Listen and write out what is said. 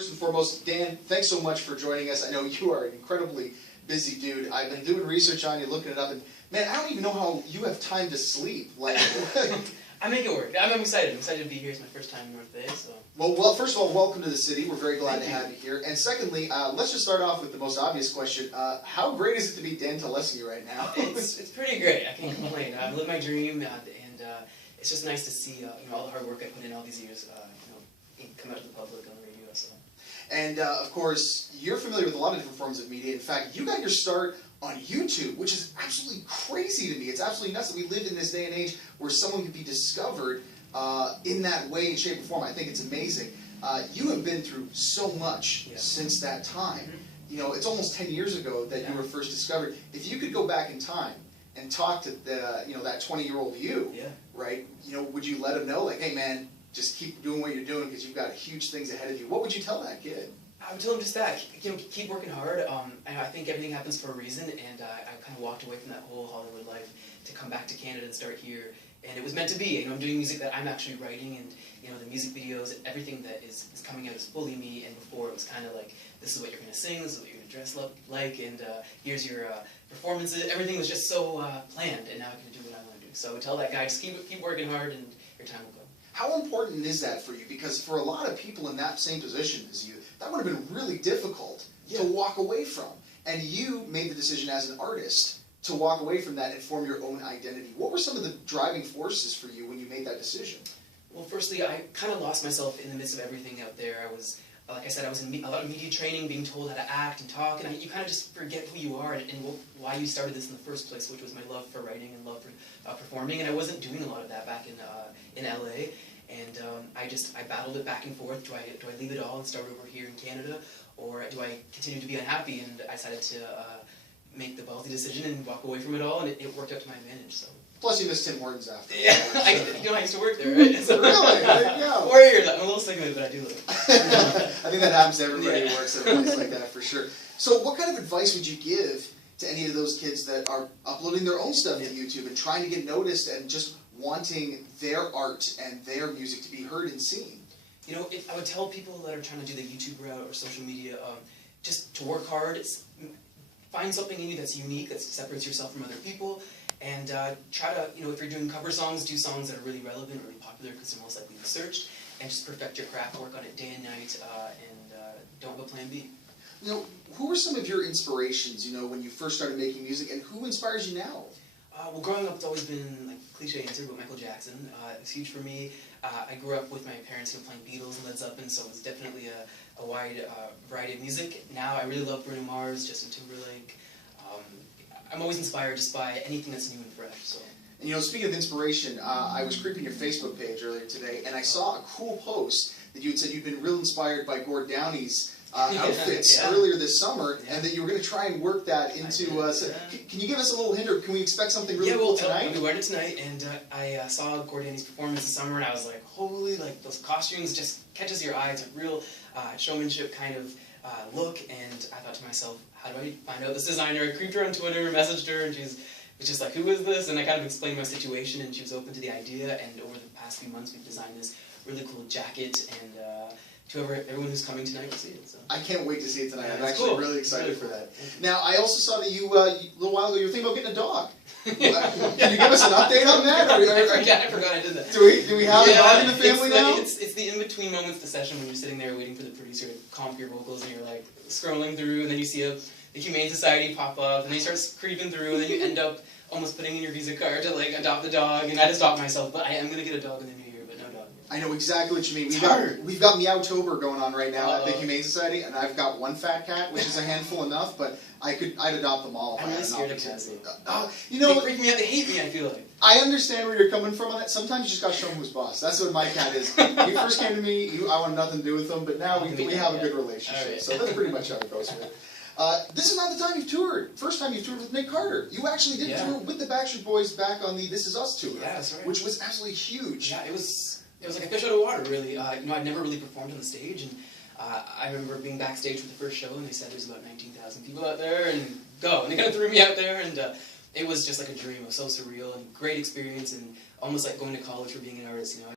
First and foremost, Dan, thanks so much for joining us. I know you are an incredibly busy dude. I've been doing research on you, looking it up, and man, I don't even know how you have time to sleep. Like, I make it work. I'm excited. I'm excited to be here. It's my first time in North Bay, so. Well, first of all, welcome to the city. We're very glad to have you here. And secondly, let's just start off with the most obvious question. How great is it to be Dan Talevsky right now? It's pretty great. I can't complain. I've lived my dream, and it's just nice to see all the hard work I put in all these years come out to the public on the radio. So. And of course, you're familiar with a lot of different forms of media. In fact, you got your start on YouTube, which is absolutely crazy to me. It's absolutely nuts that we live in this day and age where someone can be discovered in that way, shape, or form. I think it's amazing. You have been through so much since that time. Mm-hmm. You know, it's almost 10 years ago that you were first discovered. If you could go back in time and talk to the, that 20-year-old you, right? Would you let him know, like, hey, man, just keep doing what you're doing because you've got huge things ahead of you? What would you tell that kid? I would tell him just that. Keep working hard. And I think everything happens for a reason. And I kind of walked away from that whole Hollywood life to come back to Canada and start here. And it was meant to be. I'm doing music that I'm actually writing, and the music videos, everything that is coming out is fully me. And before it was kind of like, this is what you're going to sing, this is what you're going to dress like, and here's your performances. Everything was just so planned, and now I can do what I want to do. So I would tell that guy, just keep working hard, and your time will come. How important is that for you? Because for a lot of people in that same position as you, that would have been really difficult to walk away from. And you made the decision as an artist to walk away from that and form your own identity. What were some of the driving forces for you when you made that decision? Well, firstly, I kind of lost myself in the midst of everything out there. I was, like I said, I was in a lot of media training, being told how to act and talk, and you kind of just forget who you are and why you started this in the first place, which was my love for writing and love for performing. And I wasn't doing a lot of that back in LA. And I battled it back and forth. Do I leave it all and start over here in Canada, or do I continue to be unhappy? And I decided to make the ballsy decision and walk away from it all, and it worked out to my advantage. So. Plus, you missed Tim Hortons after. Yeah, I used to work there, right? So, really? There you go. 4 years. I'm a little sick of it, but I do love it. I think that happens to everybody who works at a place like that, for sure. So, what kind of advice would you give to any of those kids that are uploading their own stuff to YouTube and trying to get noticed and just wanting their art and their music to be heard and seen? I would tell people that are trying to do the YouTube route or social media, just to work hard. Find something in you that's unique, that separates yourself from other people, and try to, if you're doing cover songs, do songs that are really relevant, really popular, because they're most likely to be searched, and just perfect your craft, work on it day and night, and don't have a plan B. Who were some of your inspirations, when you first started making music, and who inspires you now? Well, growing up, it's always been, like, cliche answer, but Michael Jackson. It was huge for me. I grew up with my parents playing Beatles and Led Zeppelin, so it was definitely a wide variety of music. Now I really love Bruno Mars, Justin Timberlake. I'm always inspired just by anything that's new and fresh. So. And speaking of inspiration, I was creeping your Facebook page earlier today, and I saw a cool post that you had said you'd been real inspired by Gord Downey's outfits earlier this summer, and that you were going to try and work that into... Can you give us a little hint, or can we expect something really cool tonight? I'll be wearing it tonight, and I saw Gord Downey's performance this summer, and I was like, holy, those costumes just catches your eye. It's a real showmanship kind of look, and I thought to myself, how do I find out this designer? I creeped her on Twitter, messaged her, and she was just like, who is this? And I kind of explained my situation, and she was open to the idea, and over the past few months, we've designed this really cool jacket, and everyone who's coming tonight will see it. So. I can't wait to see it tonight. I'm actually really excited for that. Now, I also saw that you, a little while ago, you were thinking about getting a dog. Can you give us an update on that? I forgot I did that. Do we have a dog in the family now? It's the in-between moments of the session when you're sitting there waiting for the producer to comp your vocals, and you're like scrolling through, and then you see the Humane Society pop up, and then you start creeping through, and then you end up almost putting in your Visa card to adopt the dog, and I had to stop myself, but I am going to get a dog in the new year, but no dog. I know exactly what you mean. We've got Meowtober going on right now at the Humane Society, and I've got one fat cat, which is a handful enough, but I'd adopt them all. I'm really scared of cats. They freak me out. They hate me, I feel like. I understand where you're coming from on that. Sometimes you just got to show them who's boss. That's what my cat is. You first came to me, I wanted nothing to do with them, but now we have a good relationship. Right. So that's pretty much how it goes with it. This is not the time you've toured. First time you've toured with Nick Carter. You actually did tour with the Backstreet Boys back on the This Is Us tour. Yeah, that's right. Which was absolutely huge. Yeah, it was like a fish out of water, really. I'd never really performed on the stage, and I remember being backstage for the first show, and they said there's about 19,000 people out there, and go. And they kind of threw me out there, and it was just like a dream. It was so surreal, and great experience, and almost like going to college for being an artist,